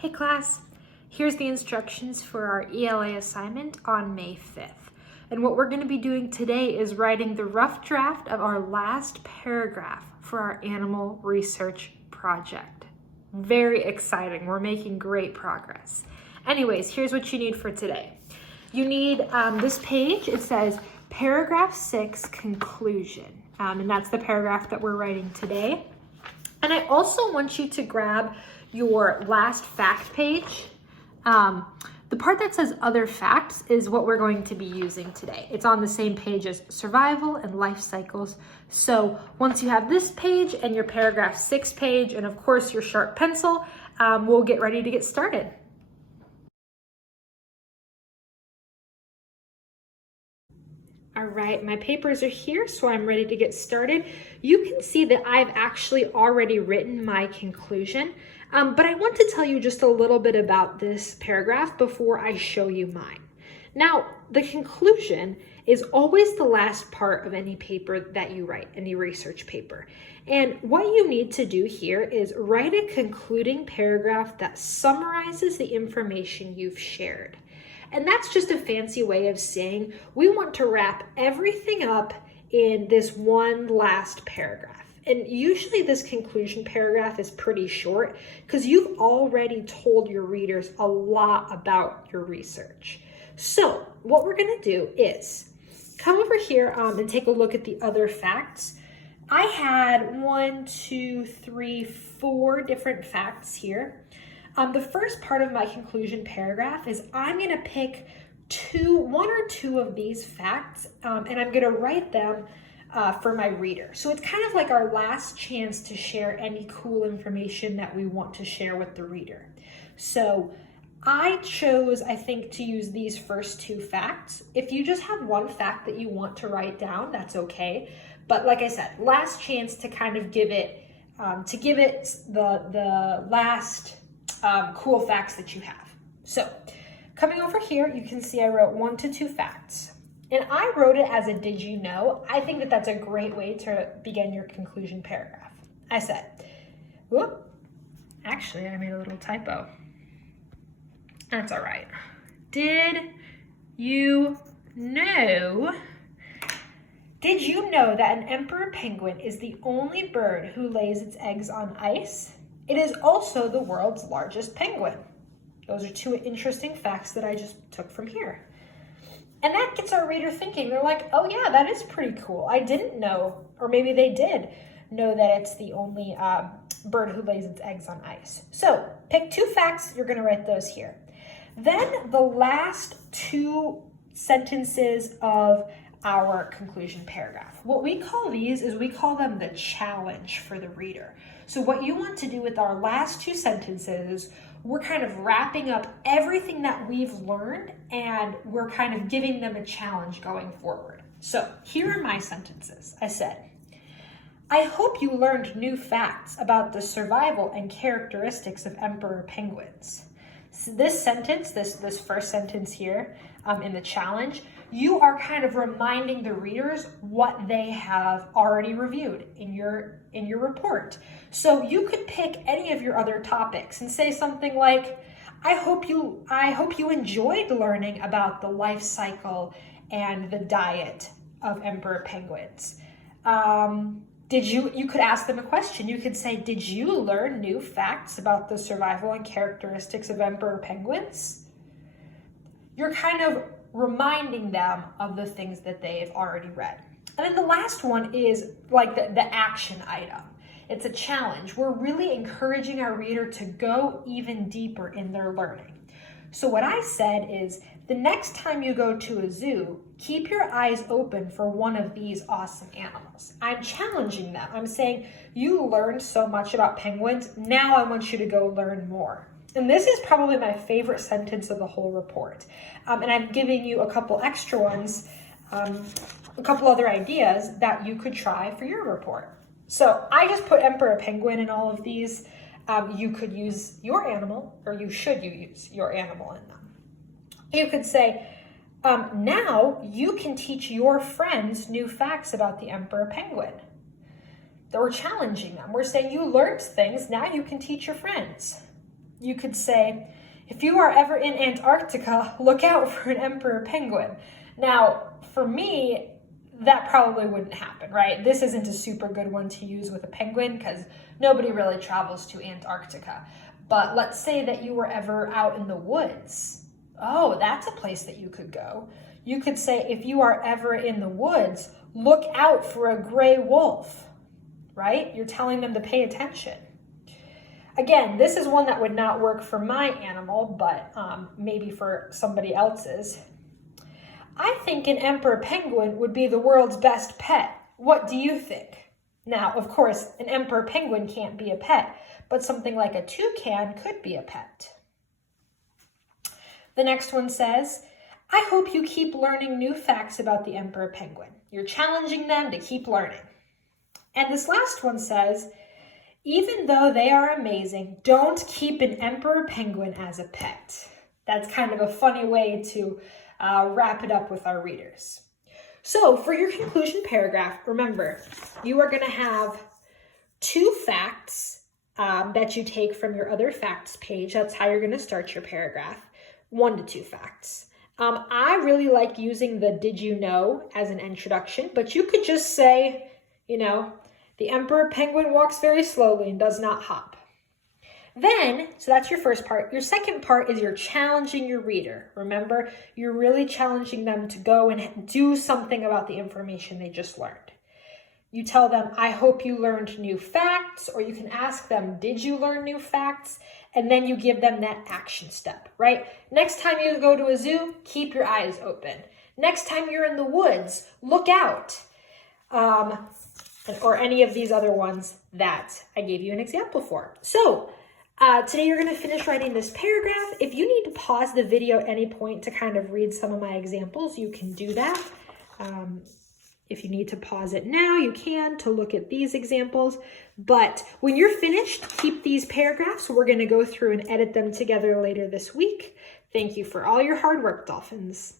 Hey class, here's the instructions for our ELA assignment on May 5th. And what we're going to be doing today is writing the rough draft of our last paragraph for our animal research project. Very exciting. We're making great progress. Anyways, here's what you need for today. You need this page. It says paragraph 6 conclusion. And that's the paragraph that we're writing today. And I also want you to grab your last fact page. The part that says other facts is what we're going to be using today. It's on the same page as survival and life cycles. So once you have this page and your paragraph 6 page, and of course your sharp pencil, we'll get ready to get started. All right, my papers are here, so I'm ready to get started. You can see that I've actually already written my conclusion, but I want to tell you just a little bit about this paragraph before I show you mine. Now, the conclusion is always the last part of any paper that you write, any research paper. And what you need to do here is write a concluding paragraph that summarizes the information you've shared. And that's just a fancy way of saying we want to wrap everything up in this one last paragraph. And usually this conclusion paragraph is pretty short because you've already told your readers a lot about your research. So what we're going to do is come over here and take a look at the other facts. I had 4 different facts here. The first part of my conclusion paragraph is I'm going to pick one or two of these facts, and I'm going to write them for my reader. So it's kind of like our last chance to share any cool information that we want to share with the reader. So I chose, I think, to use these first 2 facts. If you just have one fact that you want to write down, that's okay. But like I said, last chance to kind of give it the last cool facts that you have. So coming over here, you can see I wrote 1 to 2 facts. And I wrote it as a did you know. I think that that's a great way to begin your conclusion paragraph. I said, whoop, actually I made a little typo. That's all right. Did you know that an emperor penguin is the only bird who lays its eggs on ice? It is also the world's largest penguin. Those are 2 interesting facts that I just took from here. And that gets our reader thinking. They're like, oh yeah, that is pretty cool. I didn't know, or maybe they did know that it's the only bird who lays its eggs on ice. So pick 2 facts, you're gonna write those here. Then the last 2 sentences of our conclusion paragraph. What we call these is we call them the challenge for the reader. So what you want to do with our last 2 sentences, we're kind of wrapping up everything that we've learned and we're kind of giving them a challenge going forward. So here are my sentences. I said, I hope you learned new facts about the survival and characteristics of emperor penguins. So this sentence, this first sentence here in the challenge, you are kind of reminding the readers what they have already reviewed in your report. So you could pick any of your other topics and say something like, I hope you enjoyed learning about the life cycle and the diet of emperor penguins. You could ask them a question. You could say, did you learn new facts about the survival and characteristics of emperor penguins? You're kind of reminding them of the things that they've already read. And then the last one is like the action item. It's a challenge. We're really encouraging our reader to go even deeper in their learning. So what I said is, the next time you go to a zoo, keep your eyes open for one of these awesome animals. I'm challenging them. I'm saying, you learned so much about penguins. Now I want you to go learn more. And this is probably my favorite sentence of the whole report. And I'm giving you a couple extra ones, a couple other ideas that you could try for your report. So I just put emperor penguin in all of these. You could use your animal, or you should use your animal in them. You could say, now you can teach your friends new facts about the emperor penguin. That we're challenging them. We're saying you learned things, now you can teach your friends. You could say, if you are ever in Antarctica, look out for an emperor penguin. Now, for me, that probably wouldn't happen, right? This isn't a super good one to use with a penguin because nobody really travels to Antarctica. But let's say that you were ever out in the woods. Oh, that's a place that you could go. You could say, if you are ever in the woods, look out for a gray wolf, right? You're telling them to pay attention. Again, this is one that would not work for my animal, but maybe for somebody else's. I think an emperor penguin would be the world's best pet. What do you think? Now, of course, an emperor penguin can't be a pet, but something like a toucan could be a pet. The next one says, I hope you keep learning new facts about the emperor penguin. You're challenging them to keep learning. And this last one says, even though they are amazing, don't keep an emperor penguin as a pet. That's kind of a funny way to wrap it up with our readers. So for your conclusion paragraph, remember, you are going to have 2 facts that you take from your other facts page. That's how you're going to start your paragraph. 1 to 2 facts. I really like using the did you know as an introduction, but you could just say, the emperor penguin walks very slowly and does not hop. Then, so that's your first part. Your second part is you're challenging your reader. Remember, you're really challenging them to go and do something about the information they just learned. You tell them, I hope you learned new facts, or you can ask them, did you learn new facts? And then you give them that action step, right? Next time you go to a zoo, keep your eyes open. Next time you're in the woods, look out. Or any of these other ones that I gave you an example for. So today you're going to finish writing this paragraph. If you need to pause the video at any point to kind of read some of my examples, you can do that. If you need to pause it now, you can to look at these examples. But when you're finished, keep these paragraphs. We're going to go through and edit them together later this week. Thank you for all your hard work, Dolphins.